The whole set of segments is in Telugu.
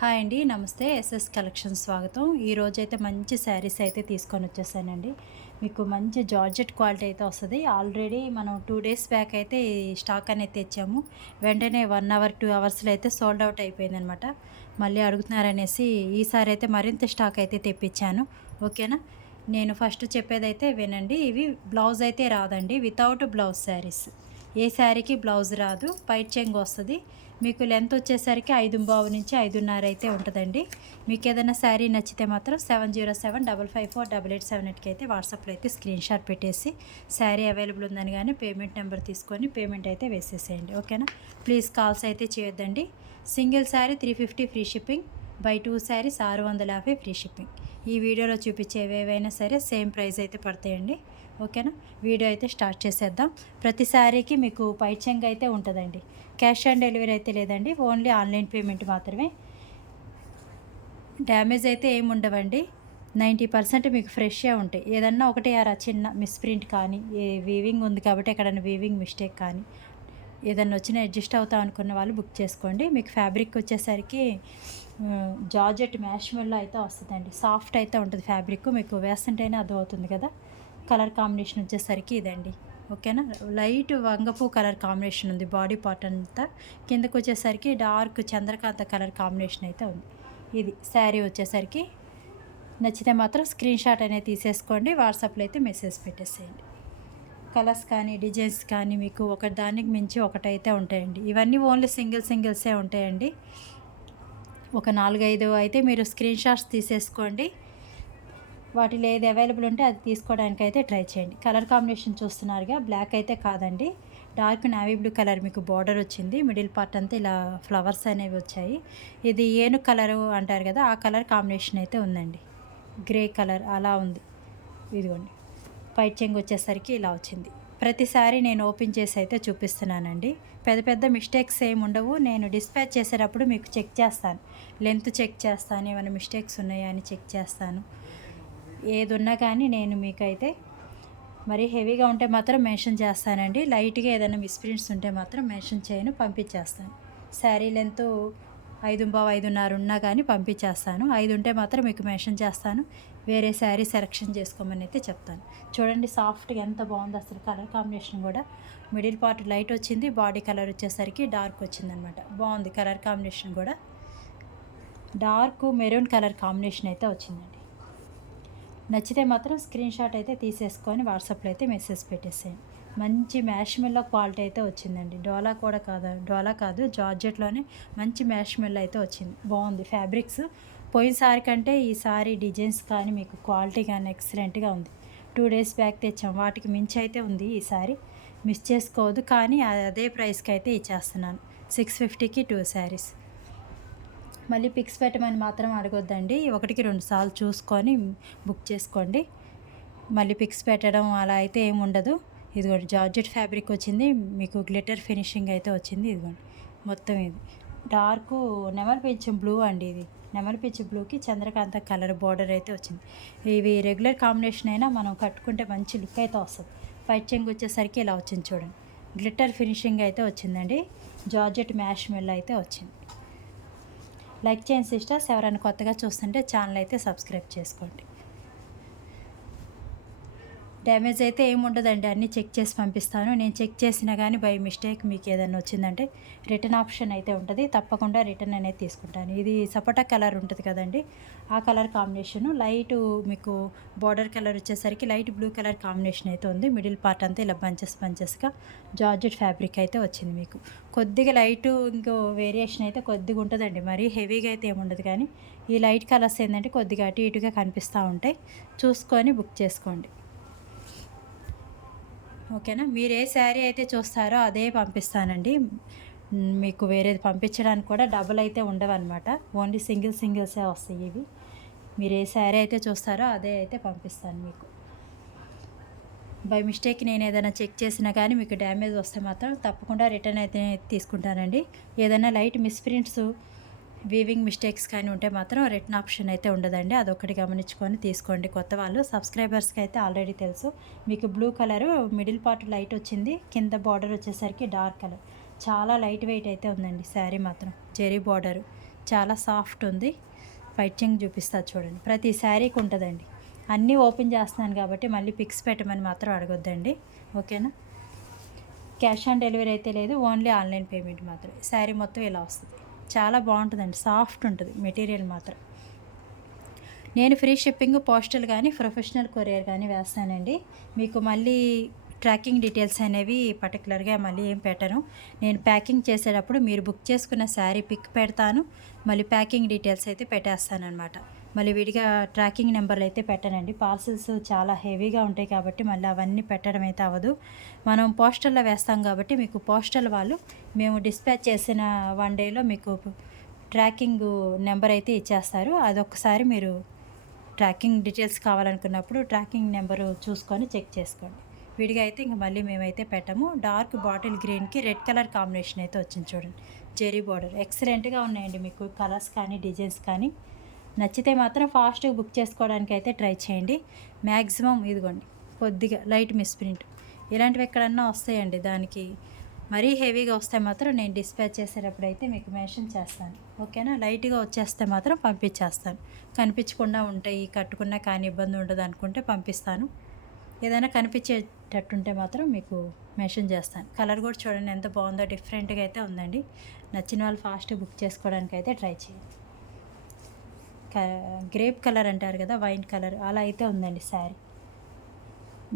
హాయ్ అండి, నమస్తే. ఎస్ఎస్ కలెక్షన్స్ స్వాగతం. ఈరోజు అయితే మంచి శారీస్ అయితే తీసుకొని వచ్చేసానండి. మీకు మంచి జార్జెట్ క్వాలిటీ అయితే వస్తుంది. ఆల్రెడీ మనం 2 డేస్ బ్యాక్ అయితే ఈ స్టాక్ అనేది తెచ్చాము. వెంటనే 1 అవర్ 2 అవర్స్లో అయితే సోల్డ్ అవుట్ అయిపోయిందనమాట. మళ్ళీ అడుగుతున్నారనేసి ఈసారి అయితే మరింత స్టాక్ అయితే తెప్పించాను. ఓకేనా. నేను ఫస్ట్ చెప్పేదైతే వినండి. ఇవి బ్లౌజ్ అయితే రాదండి, వితౌట్ బ్లౌజ్ శారీస్. ఏ శారీకి బ్లౌజ్ రాదు, పైట్ చెంగు వస్తుంది. మీకు లెంత్ వచ్చేసరికి 5.5 నుంచి 5.5 అయితే ఉంటుందండి. మీకు ఏదైనా శారీ నచ్చితే మాత్రం 7075548878కి అయితే వాట్సాప్లో అయితే స్క్రీన్ షాట్ పెట్టేసి శారీ అవైలబుల్ ఉందని కానీ పేమెంట్ నెంబర్ తీసుకొని పేమెంట్ అయితే వేసేసేయండి. ఓకేనా. ప్లీజ్ కాల్స్ అయితే చేయొద్దండి. Single sari 350 free shipping, by 2 saris 650 free shipping. ఈ వీడియోలో చూపించేవి ఏవైనా సరే సేమ్ ప్రైస్ అయితే పడతాయండి. ఓకేనా. వీడియో అయితే స్టార్ట్ చేసేద్దాం. ప్రతి శారీకి మీకు పైచెంగ్ అయితే ఉంటుందండి. క్యాష్ ఆన్ డెలివరీ అయితే లేదండి, ఓన్లీ ఆన్లైన్ పేమెంట్ మాత్రమే. డ్యామేజ్ అయితే ఏమి ఉండవండి. 90% మీకు ఫ్రెష్గా ఉంటాయి. ఏదన్నా ఒకటి అరా చిన్న మిస్ప్రింట్ కానీ, వీవింగ్ ఉంది కాబట్టి ఎక్కడైనా వీవింగ్ మిస్టేక్ కానీ ఏదన్నా వచ్చినా అడ్జస్ట్ అవుతాం అనుకున్న వాళ్ళు బుక్ చేసుకోండి. మీకు ఫ్యాబ్రిక్ వచ్చేసరికి జార్జెట్ మ్యాష్మెల్లో అయితే వస్తుందండి. సాఫ్ట్ అయితే ఉంటుంది ఫ్యాబ్రిక్. మీకు వేస్తుంటేనే అర్థమవుతుంది కదా. కలర్ కాంబినేషన్ వచ్చేసరికి ఇదండి. ఓకేనా. లైట్ వంగపూ కలర్ కాంబినేషన్ ఉంది బాడీ పార్ట్ అంతా. కిందకు వచ్చేసరికి డార్క్ చంద్రకాంత కలర్ కాంబినేషన్ అయితే ఉంది. ఇది శారీ వచ్చేసరికి. నచ్చితే మాత్రం స్క్రీన్ షాట్ అనేది తీసేసుకోండి, వాట్సాప్లో అయితే మెసేజ్ పెట్టేసేయండి. కలర్స్ కానీ డిజైన్స్ కానీ మీకు ఒకటి దానికి మించి ఒకటైతే ఉంటాయండి. ఇవన్నీ ఓన్లీ సింగిల్సే ఉంటాయండి. ఒక 4-5 అయితే మీరు స్క్రీన్ షాట్స్ తీసేసుకోండి. వాటిలో ఏది అవైలబుల్ ఉంటే అది తీసుకోవడానికి అయితే ట్రై చేయండి. కలర్ కాంబినేషన్ చూస్తున్నారుగా, బ్లాక్ అయితే కాదండి, డార్క్ నావీ బ్లూ కలర్ మీకు బార్డర్ వచ్చింది. మిడిల్ పార్ట్ అంతా ఇలా ఫ్లవర్స్ అనేవి వచ్చాయి. ఇది ఏను కలరు అంటారు కదా, ఆ కలర్ కాంబినేషన్ అయితే ఉందండి. గ్రే కలర్ అలా ఉంది. ఇదిగోండి. పైట్ చెంగు వచ్చేసరికి ఇలా వచ్చింది. ప్రతిసారి నేను ఓపెన్ చేసి అయితే చూపిస్తున్నానండి. పెద్ద పెద్ద మిస్టేక్స్ ఏమి ఉండవు. నేను డిస్పాచ్ చేసేటప్పుడు మీకు చెక్ చేస్తాను, లెంత్ చెక్ చేస్తాను, ఏమైనా మిస్టేక్స్ ఉన్నాయా అని చెక్ చేస్తాను. ఏది ఉన్నా కానీ నేను మీకైతే మరీ హెవీగా ఉంటే మాత్రం మెన్షన్ చేస్తానండి. లైట్గా ఏదైనా మిస్ప్రింట్స్ ఉంటే మాత్రం మెన్షన్ చేయను, పంపించేస్తాను. శారీ లెంత్ 5.5 5.5 ఉన్నా కానీ పంపించేస్తాను. 5 ఉంటే మాత్రం మీకు మెన్షన్ చేస్తాను. వేరే శారీ సెలెక్షన్ చేసుకోమని అయితే చెప్తాను. చూడండి సాఫ్ట్గా ఎంత బాగుంది అసలు. కలర్ కాంబినేషన్ కూడా మిడిల్ పార్ట్ లైట్ వచ్చింది, బాడీ కలర్ వచ్చేసరికి డార్క్ వచ్చిందనమాట. బాగుంది కలర్ కాంబినేషన్ కూడా. డార్క్ మెరూన్ కలర్ కాంబినేషన్ అయితే వచ్చిందండి. నచ్చితే మాత్రం స్క్రీన్ షాట్ అయితే తీసేసుకొని వాట్సాప్లో అయితే మెసేజ్ పెట్టేసేయండి. మంచి మ్యాష్మెల్లో క్వాలిటీ అయితే వచ్చిందండి. డోలా కాదు, జార్జెట్లోనే మంచి మ్యాష్మెల్లో అయితే వచ్చింది. బాగుంది ఫ్యాబ్రిక్స్. పోయినసారి కంటే ఈసారి డిజైన్స్ కానీ మీకు క్వాలిటీ కానీ ఎక్సలెంట్గా ఉంది. 2 డేస్ బ్యాక్ తెచ్చాం, వాటికి మించి అయితే ఉంది ఈసారి. మిస్ చేసుకోవద్దు. కానీ అదే ప్రైస్కి అయితే ఇచ్చేస్తున్నాను. 650కి 2 శారీస్. మళ్ళీ పిక్స్ పెట్టమని మాత్రం అడగొద్దండి. 1కి 2 సార్లు చూసుకొని బుక్ చేసుకోండి. మళ్ళీ పిక్స్ పెట్టడం అలా అయితే ఏమి ఉండదు. ఇదిగోండి జార్జెట్ ఫ్యాబ్రిక్ వచ్చింది, మీకు గ్లిటర్ ఫినిషింగ్ అయితే వచ్చింది. ఇదిగోండి మొత్తం ఇది డార్క్ నెమలి పింఛం బ్లూ అండి. ఇది నెమలి పింఛం బ్లూకి చంద్రకాంత కలర్ బార్డర్ అయితే వచ్చింది. ఇవి రెగ్యులర్ కాంబినేషన్ అయినా మనం కట్టుకుంటే మంచి లుక్ అయితే వస్తుంది. పైట్ చెంగు వచ్చేసరికి ఇలా వచ్చింది చూడండి. గ్లిటర్ ఫినిషింగ్ అయితే వచ్చిందండి. జార్జెట్ మ్యాష్మెల్లో అయితే వచ్చింది. లైక్ చేయండి సిస్టర్స్. ఎవరైనా కొత్తగా చూస్తుంటే ఛానల్ అయితే సబ్స్క్రైబ్ చేసుకోండి. డ్యామేజ్ అయితే ఏముండదండి, అన్నీ చెక్ చేసి పంపిస్తాను. నేను చెక్ చేసినా కానీ బై మిస్టేక్ మీకు ఏదైనా వచ్చిందంటే రిటర్న్ ఆప్షన్ అయితే ఉంటుంది. తప్పకుండా రిటర్న్ అనేది తీసుకుంటాను. ఇది సపోటా కలర్ ఉంటుంది కదండి, ఆ కలర్ కాంబినేషను. లైట్ మీకు బార్డర్ కలర్ వచ్చేసరికి లైట్ బ్లూ కలర్ కాంబినేషన్ అయితే ఉంది. మిడిల్ పార్ట్ అంతా ఇలా బంచెస్గా జార్జెట్ ఫ్యాబ్రిక్ అయితే వచ్చింది. మీకు కొద్దిగా లైట్ ఇంకో వేరియేషన్ అయితే కొద్దిగా ఉంటుందండి, మరీ హెవీగా అయితే ఏముండదు. కానీ ఈ లైట్ కలర్స్ ఏంటంటే కొద్దిగా అటు ఇటుగా కనిపిస్తూ ఉంటాయి. చూసుకొని బుక్ చేసుకోండి. ఓకేనా. మీరు ఏ శారీ అయితే చూస్తారో అదే పంపిస్తానండి. మీకు వేరేది పంపించడానికి కూడా డబుల్ అయితే ఉండవన్నమాట. ఓన్లీ సింగిల్సే వస్తాయి ఇవి. మీరు ఏ శారీ అయితే చూస్తారో అదే అయితే పంపిస్తాను మీకు. బై మిస్టేక్ నేను ఏదైనా చెక్ చేసినా కానీ మీకు డ్యామేజ్ వస్తే మాత్రం తప్పకుండా రిటర్న్ అయితే తీసుకుంటానండి. ఏదైనా లైట్ మిస్ప్రింట్స్ వీవింగ్ మిస్టేక్స్ కానీ ఉంటే మాత్రం రిటర్న్ ఆప్షన్ అయితే ఉండదండి. అదొకటి గమనించుకొని తీసుకోండి. కొత్త వాళ్ళు సబ్స్క్రైబర్స్కి అయితే ఆల్రెడీ తెలుసు. మీకు blue colour middle part light వచ్చింది, కింద బార్డర్ వచ్చేసరికి డార్క్ కలర్. చాలా లైట్ వెయిట్ అయితే ఉందండి శారీ మాత్రం. జెరీ బార్డరు చాలా సాఫ్ట్ ఉంది. పైచింగ్ చూపిస్తా చూడండి. ప్రతి శారీకి ఉంటుందండి. అన్నీ ఓపెన్ చేస్తున్నాను కాబట్టి మళ్ళీ పిక్స్ పెట్టమని మాత్రం అడగొద్దండి. ఓకేనా? క్యాష్ ఆన్ డెలివరీ అయితే లేదు, ఓన్లీ ఆన్లైన్ పేమెంట్ మాత్రమే. శారీ మొత్తం ఇలా వస్తుంది. చాలా బాగుంటుందండి, సాఫ్ట్ ఉంటుంది మెటీరియల్ మాత్రం. నేను ఫ్రీ షిప్పింగ్, పోస్టల్ కానీ ప్రొఫెషనల్ కొరియర్ కానీ వేస్తానండి. మీకు మళ్ళీ ట్రాకింగ్ డీటెయిల్స్ అనేవి పర్టికులర్గా మళ్ళీ ఏం పెట్టను. నేను ప్యాకింగ్ చేసేటప్పుడు మీరు బుక్ చేసుకున్న శారీ పిక్ పెడతాను, మళ్ళీ ప్యాకింగ్ డీటెయిల్స్ అయితే పెట్టేస్తానమాట. మళ్ళీ విడిగా ట్రాకింగ్ నెంబర్లు అయితే పెట్టనండి. పార్సల్స్ చాలా హెవీగా ఉంటాయి కాబట్టి మళ్ళీ అవన్నీ పెట్టడం అయితే అవ్వదు. మనం పోస్టల్లో వేస్తాం కాబట్టి మీకు పోస్టల్ వాళ్ళు మేము డిస్పాచ్ చేసిన 1 డేలో మీకు ట్రాకింగ్ నెంబర్ అయితే ఇచ్చేస్తారు. అదొకసారి మీరు ట్రాకింగ్ డీటెయిల్స్ కావాలనుకున్నప్పుడు ట్రాకింగ్ నెంబరు చూసుకొని చెక్ చేసుకోండి. విడిగా అయితే ఇంక మళ్ళీ మేమైతే పెట్టము. డార్క్ బాటిల్ గ్రీన్కి రెడ్ కలర్ కాంబినేషన్ అయితే వచ్చింది చూడండి. జెరీ బార్డర్ ఎక్సలెంట్గా ఉన్నాయండి. మీకు కలర్స్ కానీ డిజైన్స్ కానీ నచ్చితే మాత్రం ఫాస్ట్గా బుక్ చేసుకోవడానికి అయితే ట్రై చేయండి. మ్యాక్సిమం ఇదిగోండి కొద్దిగా లైట్ మిస్ ప్రింట్ ఇలాంటివి ఎక్కడన్నా వస్తాయండి. దానికి మరీ హెవీగా వస్తే మాత్రం నేను డిస్పాచ్ చేసేటప్పుడు అయితే మీకు మెన్షన్ చేస్తాను. ఓకేనా? లైట్గా వచ్చేస్తే మాత్రం పంపించేస్తాను. కనిపించకుండా ఉంటాయి, కట్టుకున్నా కానీ ఇబ్బంది ఉండదు అనుకుంటే పంపిస్తాను. ఏదైనా కనిపించేటట్టుంటే మాత్రం మీకు మెన్షన్ చేస్తాను. కలర్ కూడా చూడండి ఎంత బాగుందో, డిఫరెంట్గా అయితే ఉందండి. నచ్చిన వాళ్ళు ఫాస్ట్గా బుక్ చేసుకోవడానికి అయితే ట్రై చేయండి. గ్రేప్ కలర్ అంటారు కదా, వైన్ కలర్ అలా అయితే ఉందండి శారీ.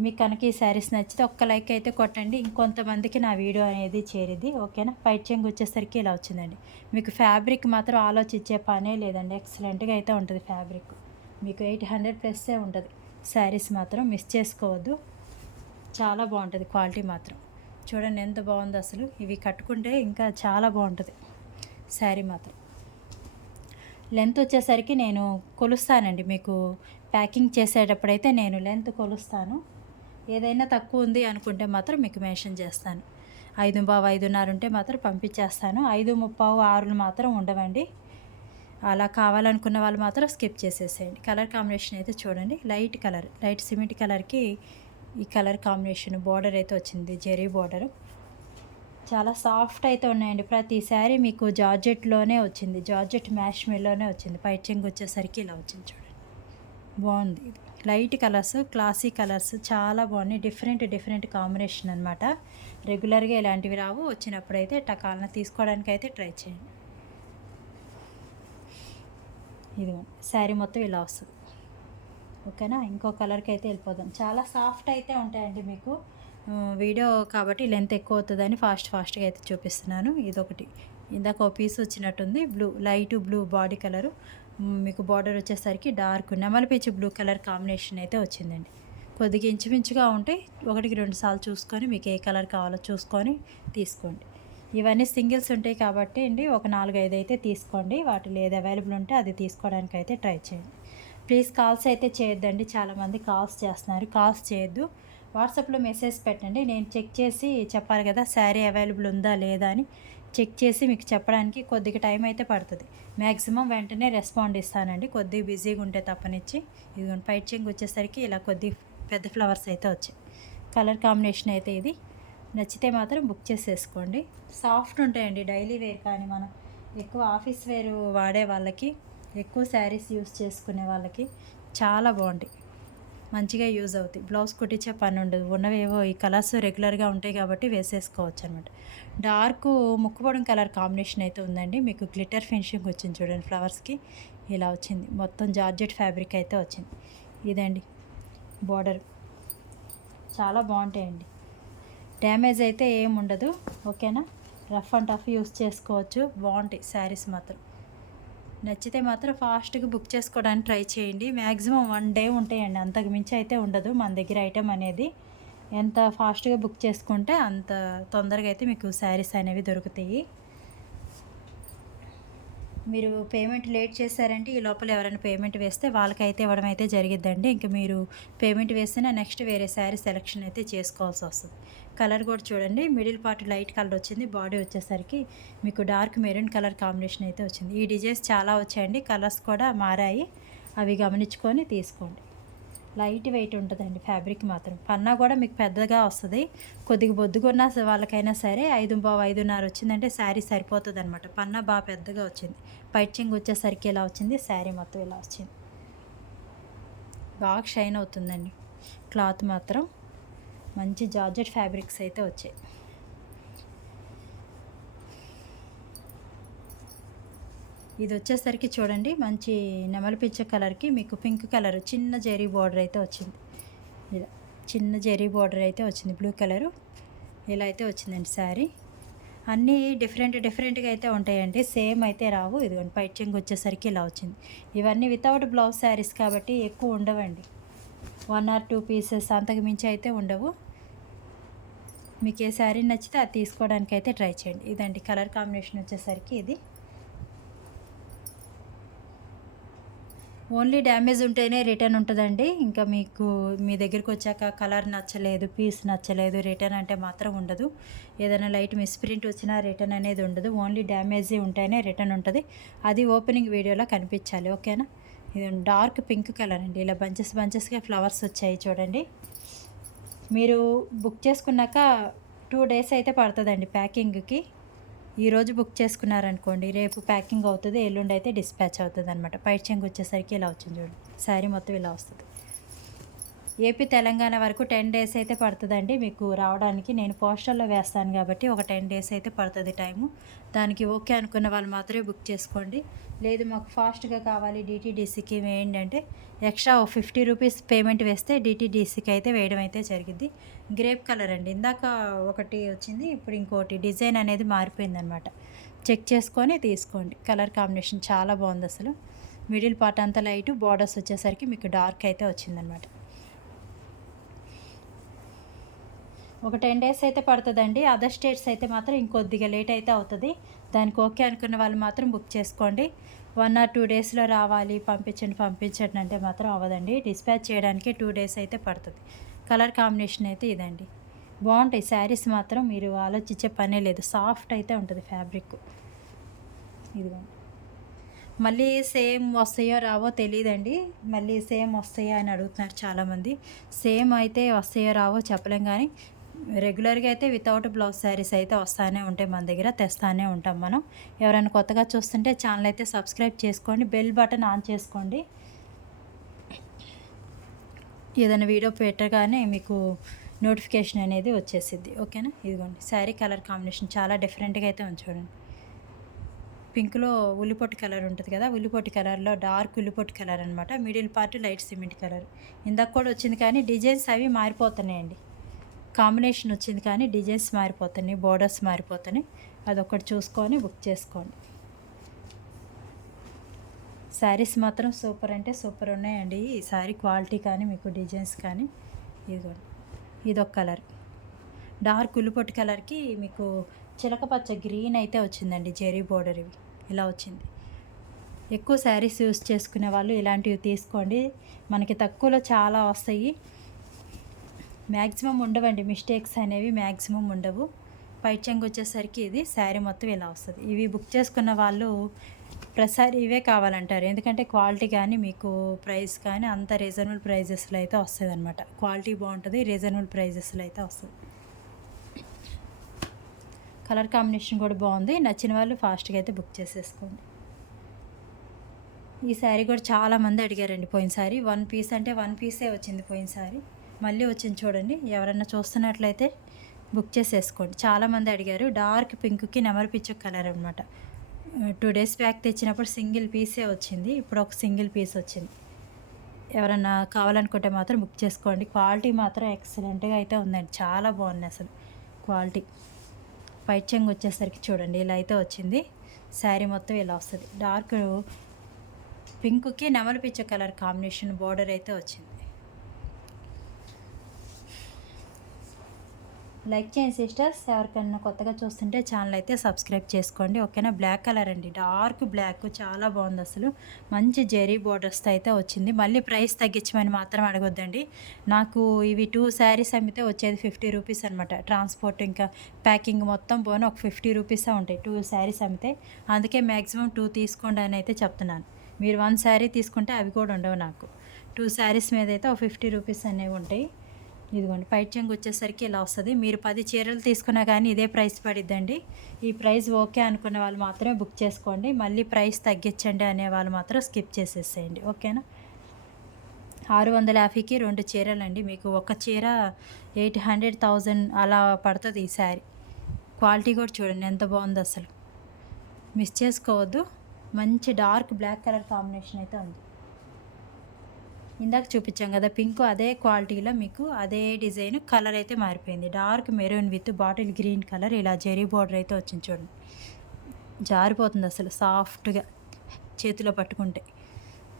మీకు కనుక ఈ శారీస్ నచ్చితే ఒక్క లైక్ అయితే కొట్టండి. ఇంకొంతమందికి నా వీడియో అనేది చేరిద్ది. ఓకేనా? పైట్ చెంగు వచ్చేసరికి ఇలా వచ్చిందండి. మీకు ఫ్యాబ్రిక్ మాత్రం ఆలోచించే పనే లేదండి. ఎక్సలెంట్గా అయితే ఉంటుంది ఫ్యాబ్రిక్. మీకు 800 ప్లస్సే ఉంటుంది. శారీస్ మాత్రం మిస్ చేసుకోవద్దు. చాలా బాగుంటుంది క్వాలిటీ మాత్రం. చూడండి ఎంత బాగుందో అసలు. ఇవి కట్టుకుంటే ఇంకా చాలా బాగుంటుంది శారీ మాత్రం. లెంత్ వచ్చేసరికి నేను కొలుస్తానండి. మీకు ప్యాకింగ్ చేసేటప్పుడైతే నేను లెంత్ కొలుస్తాను. ఏదైనా తక్కువ ఉంది అనుకుంటే మాత్రం మీకు మెన్షన్ చేస్తాను. 5:15, 5:30 ఉంటే మాత్రం పంపించేస్తాను. 5:30, 6 మాత్రం ఉండవండి. అలా కావాలనుకున్న వాళ్ళు మాత్రం స్కిప్ చేసేసేయండి. కలర్ కాంబినేషన్ అయితే చూడండి. లైట్ కలర్, లైట్ సిమెంట్ కలర్కి ఈ కలర్ కాంబినేషన్ బార్డర్ అయితే వచ్చింది, జెరీ బార్డరు. చాలా సాఫ్ట్ అయితే ఉన్నాయండి. ప్రతి శారీ మీకు జార్జెట్లోనే వచ్చింది, జార్జెట్ మ్యాష్ మెల్లోనే వచ్చింది. పైచింగ్ వచ్చేసరికి ఇలా వచ్చింది చూడండి. బాగుంది. ఇది లైట్ కలర్స్, క్లాసీ కలర్స్ చాలా బాగున్నాయి. డిఫరెంట్ కాంబినేషన్ అనమాట. రెగ్యులర్గా ఇలాంటివి రావు. వచ్చినప్పుడైతే టకాలను తీసుకోవడానికి అయితే ట్రై చేయండి. ఇది శారీ మొత్తం ఇలా వస్తుంది. ఓకేనా? ఇంకో కలర్కి అయితే వెళ్ళిపోదాం. చాలా సాఫ్ట్ అయితే ఉంటాయండి. మీకు వీడియో కాబట్టి లెంత్ ఎక్కువ అవుతుందని ఫాస్ట్గా అయితే చూపిస్తున్నాను. ఇదొకటి ఇందాక ఒక పీస్ వచ్చినట్టుంది. Blue, light blue body colour. మీకు బార్డర్ వచ్చేసరికి డార్క్ నెమలిపీచు బ్లూ కలర్ కాంబినేషన్ అయితే వచ్చిందండి. కొద్దిగా ఇంచుమించుగా ఉంటే 1-2 సార్లు చూసుకొని మీకు ఏ కలర్ కావాలో చూసుకొని తీసుకోండి. ఇవన్నీ సింగిల్స్ ఉంటాయి కాబట్టి అండి ఒక 4-5 అయితే తీసుకోండి. వాటిలో ఏది అవైలబుల్ ఉంటే అది తీసుకోవడానికి అయితే ట్రై చేయండి. ప్లీజ్ కాల్స్ అయితే చేయొద్దండి. చాలామంది కాల్స్ చేస్తున్నారు. కాల్స్ చేయొద్దు. వాట్సాప్లో మెసేజ్ పెట్టండి. నేను చెక్ చేసి చెప్పాలి కదా శారీ అవైలబుల్ ఉందా లేదా అని. చెక్ చేసి మీకు చెప్పడానికి కొద్దిగా టైం అయితే పడుతుంది. మ్యాక్సిమం వెంటనే రెస్పాండ్ ఇస్తానండి, కొద్దిగా బిజీగా ఉంటే తప్పనిచ్చి. ఇదిగోండి పైట్ చెంగు వచ్చేసరికి ఇలా కొద్ది పెద్ద ఫ్లవర్స్ అయితే వచ్చాయి. కలర్ కాంబినేషన్ అయితే ఇది. నచ్చితే మాత్రం బుక్ చేసేసుకోండి. సాఫ్ట్ ఉంటాయండి. డైలీ వేర్ కానీ మనం ఎక్కువ ఆఫీస్ వేర్ వాడే వాళ్ళకి, ఎక్కువ శారీస్ యూస్ చేసుకునే వాళ్ళకి చాలా బాగుంటాయి. మంచిగా యూజ్ అవుతాయి. బ్లౌజ్ కుట్టించే పని ఉండదు. ఉన్నవేవో ఈ కలర్స్ రెగ్యులర్గా ఉంటాయి కాబట్టి వేసేసుకోవచ్చు అనమాట. డార్క్ ముక్కుపొడం కలర్ కాంబినేషన్ అయితే ఉందండి. మీకు గ్లిటర్ ఫినిషింగ్ వచ్చింది చూడండి. ఫ్లవర్స్కి ఇలా వచ్చింది. మొత్తం జార్జెట్ ఫ్యాబ్రిక్ అయితే వచ్చింది. ఇదండి బార్డర్. చాలా బాగుంటాయండి. డ్యామేజ్ అయితే ఏం ఉండదు. ఓకేనా? రఫ్ అండ్ టఫ్ యూస్ చేసుకోవచ్చు. బాగుంటాయి శారీస్ మాత్రం. నచ్చితే మాత్రం ఫాస్ట్గా బుక్ చేసుకోవడానికి ట్రై చేయండి. మ్యాక్సిమం 1 డే ఉంటాయండి, అంతకు మించి అయితే ఉండదు మన దగ్గర ఐటెం అనేది. ఎంత ఫాస్ట్గా బుక్ చేసుకుంటే అంత తొందరగా అయితే మీకు శారీస్ అనేవి దొరుకుతాయి. మీరు పేమెంట్ లేట్ చేశారంటే ఈ లోపల ఎవరైనా పేమెంట్ వేస్తే వాళ్ళకైతే ఇవ్వడం అయితే జరిగిద్దండి. ఇంకా మీరు పేమెంట్ వేస్తేనే నెక్స్ట్ వేరే శారీ సెలెక్షన్ అయితే చేసుకోవాల్సి వస్తుంది. కలర్ కూడా చూడండి. మిడిల్ పార్ట్ లైట్ కలర్ వచ్చింది. బాడీ వచ్చేసరికి మీకు డార్క్ మెరూన్ కలర్ కాంబినేషన్ అయితే వచ్చింది. ఈ డిజైన్స్ చాలా వచ్చాయండి. కలర్స్ కూడా మారాయి. అవి గమనించుకొని తీసుకోండి. లైట్ వెయిట్ ఉంటుందండి ఫ్యాబ్రిక్ మాత్రం. పన్నా కూడా మీకు పెద్దగా వస్తుంది. కొద్దిగా బొద్దుగున్న వాళ్ళకైనా సరే 5.5, 5.5 వచ్చిందంటే శారీ సరిపోతుంది అనమాట. పన్నా బాగా పెద్దగా వచ్చింది. పైట్ చెంగు వచ్చేసరికి ఇలా వచ్చింది, శారీ మొత్తం ఇలా వచ్చింది. బాగా షైన్ అవుతుందండి. క్లాత్ మాత్రం మంచి జార్జెట్ ఫ్యాబ్రిక్స్ అయితే వచ్చాయి. ఇది వచ్చేసరికి చూడండి, మంచి నెమలి పిచ్చ కలర్కి మీకు పింక్ కలర్ చిన్న జెరీ బార్డర్ అయితే వచ్చింది. ఇలా చిన్న జెరీ బార్డర్ అయితే వచ్చింది, బ్లూ కలరు. ఇలా అయితే వచ్చిందండి శారీ. అన్నీ డిఫరెంట్గా అయితే ఉంటాయండి, సేమ్ అయితే రావు. ఇదిగోండి పైట్ చెంగు వచ్చేసరికి ఇలా వచ్చింది. ఇవన్నీ వితౌట్ బ్లౌజ్ శారీస్ కాబట్టి ఎక్కువ ఉండవండి. 1 or 2 పీసెస్ అంతకు మించి అయితే ఉండవు. మీకు ఏ శారీ నచ్చితే అది తీసుకోవడానికి అయితే ట్రై చేయండి. ఇదండి కలర్ కాంబినేషన్ వచ్చేసరికి ఇది. ఓన్లీ డ్యామేజ్ ఉంటేనే రిటర్న్ ఉంటుందండి. ఇంకా మీకు మీ దగ్గరికి వచ్చాక కలర్ నచ్చలేదు, పీస్ నచ్చలేదు, రిటర్న్ అంటే మాత్రం ఉండదు. ఏదైనా లైట్ మిస్ప్రింట్ వచ్చినా రిటర్న్ అనేది ఉండదు. ఓన్లీ డ్యామేజీ ఉంటేనే రిటర్న్ ఉంటుంది. అది ఓపెనింగ్ వీడియోలో కనిపించాలి, ఓకేనా. ఇది డార్క్ పింక్ కలర్ అండి. ఇలా బంచెస్గా ఫ్లవర్స్ వచ్చాయి చూడండి. మీరు బుక్ చేసుకున్నాక 2 days అయితే పడుతుందండి ప్యాకింగ్కి. ఈరోజు బుక్ చేసుకున్నారనుకోండి, రేపు ప్యాకింగ్ అవుతుంది, ఎల్లుండి అయితే డిస్పాచ్ అవుతుంది అనమాట. పైట్ చెంగు వచ్చేసరికి ఇలా వచ్చింది చూడండి, శారీ మొత్తం ఇలా వస్తుంది. ఏపీ తెలంగాణ వరకు 10 days అయితే పడుతుందండి మీకు రావడానికి. నేను పోస్టల్లో వేస్తాను కాబట్టి ఒక 10 days అయితే పడుతుంది టైము. దానికి ఓకే అనుకున్న వాళ్ళు మాత్రమే బుక్ చేసుకోండి. లేదు మాకు ఫాస్ట్గా కావాలి డిటీడీసీకి వేయండి అంటే ఎక్స్ట్రా 50 రూపీస్ పేమెంట్ వేస్తే డిటీడీసీకి అయితే వేయడం అయితే జరిగింది. గ్రేప్ కలర్ అండి, ఇందాక ఒకటి వచ్చింది, ఇప్పుడు ఇంకోటి డిజైన్ అనేది మారిపోయిందనమాట. చెక్ చేసుకొని తీసుకోండి. కలర్ కాంబినేషన్ చాలా బాగుంది అసలు. మిడిల్ పార్ట్ అంతా లైట్, బార్డర్స్ వచ్చేసరికి మీకు డార్క్ అయితే వచ్చిందనమాట. ఒక 10 days అయితే పడుతుందండి. అదర్ స్టేట్స్ అయితే మాత్రం ఇంకొద్దిగా లేట్ అయితే అవుతుంది. దానికి ఓకే అనుకున్న వాళ్ళు మాత్రం బుక్ చేసుకోండి. 1 or 2 daysలో రావాలి, పంపించండి అంటే మాత్రం అవ్వదండి. డిస్పాచ్ చేయడానికి 2 days అయితే పడుతుంది. కలర్ కాంబినేషన్ అయితే ఇదండి. బాగుంటాయి శారీస్ మాత్రం, మీరు ఆలోచించే పనే లేదు. సాఫ్ట్ అయితే ఉంటుంది ఫ్యాబ్రిక్. ఇదిగోండి. మళ్ళీ సేమ్ వస్తాయో రావో తెలియదండి. మళ్ళీ సేమ్ వస్తాయా అని అడుగుతున్నారు చాలామంది. సేమ్ అయితే వస్తాయో రావో చెప్పలేం, కానీ రెగ్యులర్గా అయితే వితౌట్ బ్లౌజ్ శారీస్ అయితే వస్తూనే ఉంటాయి మన దగ్గర, తెస్తూనే ఉంటాం మనం. ఎవరైనా కొత్తగా చూస్తుంటే ఛానల్ అయితే సబ్స్క్రైబ్ చేసుకోండి, బెల్ బటన్ ఆన్ చేసుకోండి. ఏదైనా వీడియో పెట్టగానే మీకు నోటిఫికేషన్ అనేది వచ్చేసిద్ది, ఓకేనా. ఇదిగోండి శారీ కలర్ కాంబినేషన్ చాలా డిఫరెంట్గా అయితే ఉంది చూడండి. పింక్లో ఉల్లిపొట్టు కలర్ ఉంటుంది కదా, ఉల్లిపొట్టు కలర్లో డార్క్ ఉల్లిపొట్టు కలర్ అనమాట. Middle part light cement colour. ఇందాక కూడా వచ్చింది కానీ డిజైన్స్ అవి మారిపోతున్నాయండి. కాంబినేషన్ వచ్చింది కానీ డిజైన్స్ మారిపోతున్నాయి, బోర్డర్స్ మారిపోతున్నాయి. అదొకటి చూసుకొని బుక్ చేసుకోండి. శారీస్ మాత్రం సూపర్ అంటే సూపర్ ఉన్నాయండి. ఈ శారీ క్వాలిటీ కానీ మీకు డిజైన్స్ కానీ. ఇదిగోండి, ఇదొక కలర్ డార్క్ ఉల్లిపొట్టు కలర్కి మీకు చిలకపచ్చ గ్రీన్ అయితే వచ్చిందండి. జెరీ బోర్డర్ ఇవి ఇలా వచ్చింది. ఎక్కువ శారీస్ యూస్ చేసుకునే వాళ్ళు ఇలాంటివి తీసుకోండి, మనకి తక్కువలో చాలా వస్తాయి. మ్యాక్సిమం ఉండవండి, మిస్టేక్స్ అనేవి మ్యాక్సిమం ఉండవు. పైట్ చెంగు వచ్చేసరికి ఇది శారీ మొత్తం ఇలా వస్తుంది. ఇవి బుక్ చేసుకున్న వాళ్ళు ప్రతిసారి ఇవే కావాలంటారు, ఎందుకంటే క్వాలిటీ కానీ మీకు ప్రైస్ కానీ అంత రీజనబుల్ ప్రైజెస్లో అయితే వస్తుంది అనమాట. క్వాలిటీ బాగుంటుంది, రీజనబుల్ ప్రైజెస్లో అయితే వస్తుంది. కలర్ కాంబినేషన్ కూడా బాగుంది. నచ్చిన వాళ్ళు ఫాస్ట్గా అయితే బుక్ చేసేసుకోండి. ఈ శారీ కూడా చాలామంది అడిగారండి పోయినసారి. 1 piece అంటే 1 piece వచ్చింది పోయినసారి, మళ్ళీ వచ్చింది చూడండి. ఎవరన్నా చూస్తున్నట్లయితే బుక్ చేసేసుకోండి. చాలామంది అడిగారు. డార్క్ పింక్కి నెమలి పిచ్చు కలర్ అనమాట. 2 days బ్యాక్ తెచ్చినప్పుడు సింగిల్ పీసే వచ్చింది, ఇప్పుడు ఒక సింగిల్ పీస్ వచ్చింది. ఎవరన్నా కావాలనుకుంటే మాత్రం బుక్ చేసుకోండి. క్వాలిటీ మాత్రం ఎక్సలెంట్గా అయితే ఉందండి, చాలా బాగుంది అసలు క్వాలిటీ. పైట్ చెంగు వచ్చేసరికి చూడండి ఇలా అయితే వచ్చింది. శారీ మొత్తం ఇలా వస్తుంది. డార్క్ పింక్కి నెమలి పిచ్చ కలర్ కాంబినేషన్ బార్డర్ అయితే వచ్చింది. లైక్ చేయండి సిస్టర్స్. ఎవరికైనా కొత్తగా చూస్తుంటే ఛానల్ అయితే సబ్స్క్రైబ్ చేసుకోండి, ఓకేనా. బ్లాక్ కలర్ అండి, డార్క్ బ్లాక్, చాలా బాగుంది అసలు. మంచి జెరీ బోర్డర్స్తో అయితే వచ్చింది. మళ్ళీ ప్రైస్ తగ్గించమని మాత్రం అడగొద్దండి. నాకు ఇవి 2 శారీస్ అమ్మితే వచ్చేది 50 రూపీస్ అనమాట. ట్రాన్స్పోర్ట్ ఇంకా ప్యాకింగ్ మొత్తం పోను ఒక 50 రూపీసే ఉంటాయి 2 శారీస్ అమ్మితే. అందుకే మ్యాక్సిమం 2 తీసుకోండి అని అయితే చెప్తున్నాను. మీరు 1 శారీ తీసుకుంటే అవి కూడా ఉండవు నాకు. 2 శారీస్ మీద అయితే ఒక 50 రూపీస్ అనేవి ఉంటాయి. ఇదిగోండి పైట చెంగు వచ్చేసరికి ఇలా వస్తుంది. మీరు 10 చీరలు తీసుకున్నా కానీ ఇదే ప్రైస్ పడిద్దండి. ఈ ప్రైస్ ఓకే అనుకునే వాళ్ళు మాత్రమే బుక్ చేసుకోండి. మళ్ళీ ప్రైస్ తగ్గించండి అనే వాళ్ళు మాత్రం స్కిప్ చేసేసేయండి. ఓకేనా? 650కి 2 చీరలండి. మీకు ఒక చీర 800, 1000 అలా పడుతుంది ఈ శారీ. క్వాలిటీ కూడా చూడండి ఎంత బాగుందో అసలు. మిస్ చేసుకోవద్దు. మంచి డార్క్ బ్లాక్ కలర్ కాంబినేషన్ అయితే ఉంది. ఇందాక చూపించాం కదా పింక్, అదే క్వాలిటీలో మీకు అదే డిజైన్, కలర్ అయితే మారిపోయింది. Dark maroon with bottle green colour, ఇలా జెరీ బార్డర్ అయితే వచ్చింది చూడండి. జారిపోతుంది అసలు సాఫ్ట్గా చేతిలో పట్టుకుంటే.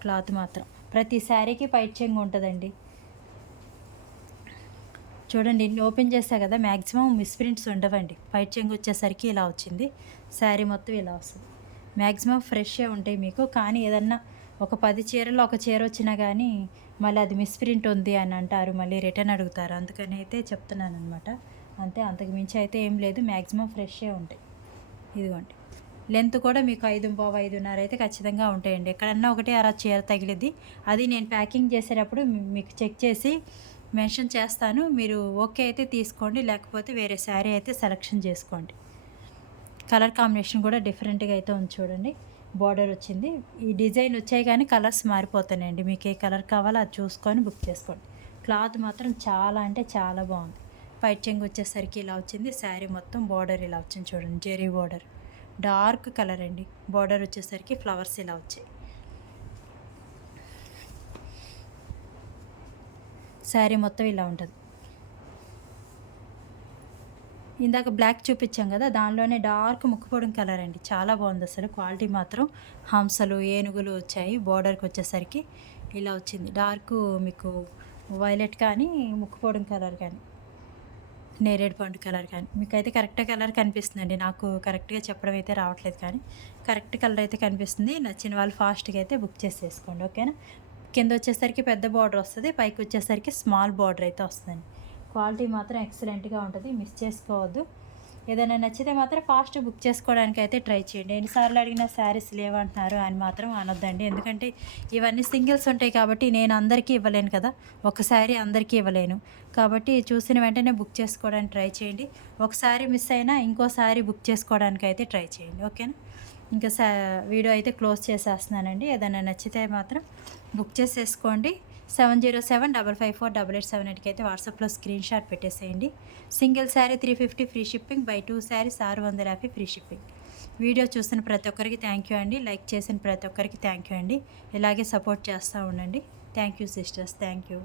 క్లాత్ మాత్రం ప్రతి శారీకి పైట చెంగు ఉంటుందండి. చూడండి ఇన్ని ఓపెన్ చేసా కదా, మ్యాక్సిమం మిస్ప్రింట్స్ ఉండవండి. పైట చెంగు వచ్చేసరికి ఇలా వచ్చింది. శారీ మొత్తం ఇలా వస్తుంది. మ్యాక్సిమం ఫ్రెష్ే ఉంటాయి మీకు. కానీ ఏదన్నా ఒక 10 చీరలు ఒక చీర వచ్చినా కానీ మళ్ళీ అది మిస్ప్రింట్ ఉంది అని అంటారు, మళ్ళీ రిటర్న్ అడుగుతారు. అందుకని అయితే చెప్తున్నాను అనమాట. అంతే, అంతకు మించి అయితే ఏం లేదు. మ్యాక్సిమం ఫ్రెష్ే ఉంటాయి. ఇదిగోండి లెంత్ కూడా మీకు 5.5, 5.5 అయితే ఖచ్చితంగా ఉంటాయండి. ఎక్కడన్నా ఒకటి అలా చీర తగిలిద్ది. అది నేను ప్యాకింగ్ చేసేటప్పుడు మీకు చెక్ చేసి మెన్షన్ చేస్తాను. మీరు ఓకే అయితే తీసుకోండి, లేకపోతే వేరే శారీ అయితే సెలెక్షన్ చేసుకోండి. కలర్ కాంబినేషన్ కూడా డిఫరెంట్గా అయితే ఉంది చూడండి. బార్డర్ వచ్చింది. ఈ డిజైన్ వచ్చాయి కానీ కలర్స్ మారిపోతాయండి. మీకు ఏ కలర్ కావాలో అది చూసుకొని బుక్ చేసుకోండి. క్లాత్ మాత్రం చాలా అంటే చాలా బాగుంది. పైట చెంగు వచ్చేసరికి ఇలా వచ్చింది. శారీ మొత్తం బార్డర్ ఇలా వచ్చింది చూడండి, జెరీ బార్డర్. డార్క్ కలర్ అండి. బార్డర్ వచ్చేసరికి ఫ్లవర్స్ ఇలా వచ్చాయి. శారీ మొత్తం ఇలా ఉంటుంది. ఇందాక బ్లాక్ చూపించాం కదా, దానిలోనే డార్క్ ముక్కుపొడం కలర్ అండి. చాలా బాగుంది అసలు. క్వాలిటీ మాత్రం హంసలు, ఏనుగులు వచ్చాయి. బార్డర్కి వచ్చేసరికి ఇలా వచ్చింది. డార్క్ మీకు వైలెట్ కానీ, ముక్కుపొడం కలర్ కానీ, నేరేడు పండు కలర్ కానీ, మీకైతే కరెక్ట్ కలర్ కనిపిస్తుందండి. నాకు కరెక్ట్గా చెప్పడం అయితే రావట్లేదు, కానీ కరెక్ట్ కలర్ అయితే కనిపిస్తుంది. నచ్చిన వాళ్ళు ఫాస్ట్గా అయితే బుక్ చేసేసుకోండి. ఓకేనా? కింద వచ్చేసరికి పెద్ద బార్డర్ వస్తుంది, పైకి వచ్చేసరికి స్మాల్ బార్డర్ అయితే వస్తుందండి. క్వాలిటీ మాత్రం ఎక్సలెంట్గా ఉంటుంది. మిస్ చేసుకోవద్దు. ఏదైనా నచ్చితే మాత్రం ఫాస్ట్ బుక్ చేసుకోవడానికి అయితే ట్రై చేయండి. ఎన్నిసార్లు అడిగినా శారీస్ లేవంటున్నారు అని మాత్రం అనొద్దండి. ఎందుకంటే ఇవన్నీ సింగిల్స్ ఉంటాయి కాబట్టి నేను అందరికీ ఇవ్వలేను కదా, ఒకసారి అందరికీ ఇవ్వలేను. కాబట్టి చూసిన వెంటనే బుక్ చేసుకోవడానికి ట్రై చేయండి. ఒకసారి మిస్ అయినా ఇంకోసారి బుక్ చేసుకోవడానికి అయితే ట్రై చేయండి. ఓకేనా? ఇంకా వీడియో అయితే క్లోజ్ చేసేస్తున్నానండి. ఏదైనా నచ్చితే మాత్రం బుక్ చేసేసుకోండి. 7075548878కి అయితే వాట్సాప్లో స్క్రీన్ షాట్ పెట్టేసేయండి. Single sari 350 free shipping, by 2 saris 650 free shipping. Video చూస్తున్న ప్రతి ఒక్కరికి థ్యాంక్ యూ అండి. లైక్ చేసిన ప్రతి ఒక్కరికి థ్యాంక్ యూ అండి. ఇలాగే సపోర్ట్ చేస్తూ ఉండండి. Thank you sisters, thank you.